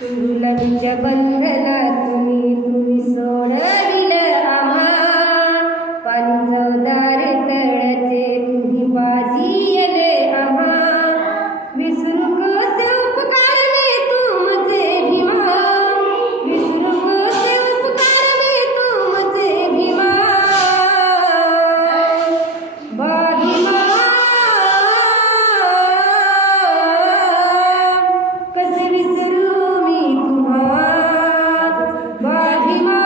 तुरुलंबीच्या बंधनातून तुम्ही सोडविलं आम्हा, पाणी चवदार तळ्याचे तुम्ही पाजियले आम्हा. विसरू कसे उपकारले तुमचे भीमा, विसरू कसे उपकारले तुमचे भीमा. भीमा कसे विसरू मी तुम्हा, भीमा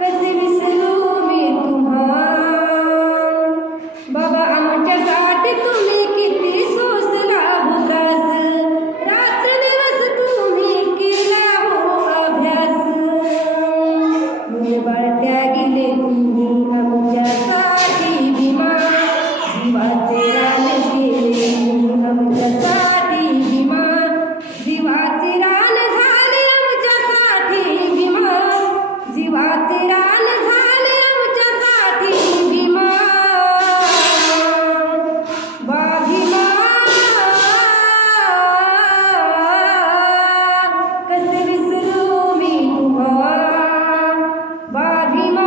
कसे विसरू मी तुम्हा. बाबा आमच्यासाठी तुम्ही किती सोसला हो त्रास, रात्र दिवस तुम्ही केला हो अभ्यास. बाळत्या गेले तुम्ही आमच्यासाठी भीमा, जीवाचे रान केले तुम्ही आमच्यासाठी भीमा. जीवाचे रान झाले आमच्यासाठी भीमा, जीवाचे रान झाले आमच्यासाठी भीमा. भीमा कसे विसरू मी तुम्हा, भीमा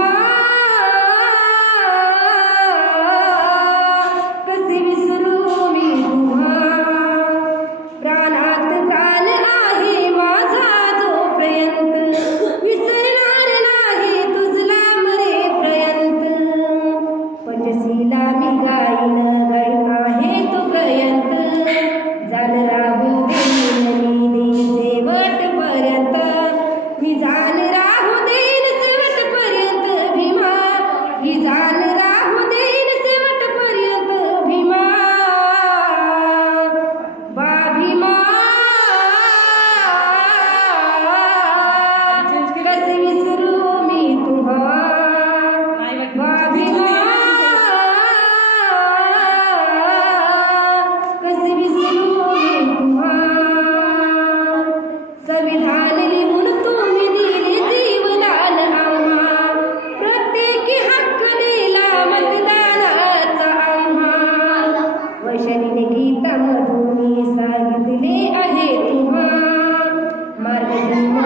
कसे विसरू मी तुम्हा. प्राणात प्राण आहे माझा जोपर्यंत, विसरणार नाही तुझला मरेपर्यंत. पंचशीला मी गाईन गाईन आहे तोपर्यंत, जाण राहू देईन मी शेवटपर्यंत. मी जाण राहू देईन शेवटपर्यंत भीमा, ही जाण राहू देईन शेवटपर्यंत भीमा. भीमा कसे विसरू मी तुम्हा, भीमा कसे विसरू मी तुम्हा. संविधान लिहून तुम्ही दिले जीवदान आम्हा, प्रत्येकी हक्क दिला मतदानाचा आम्हा. वैशालीने गीतामधून सांगितले आहे तुम्हा, मार्ग जन्म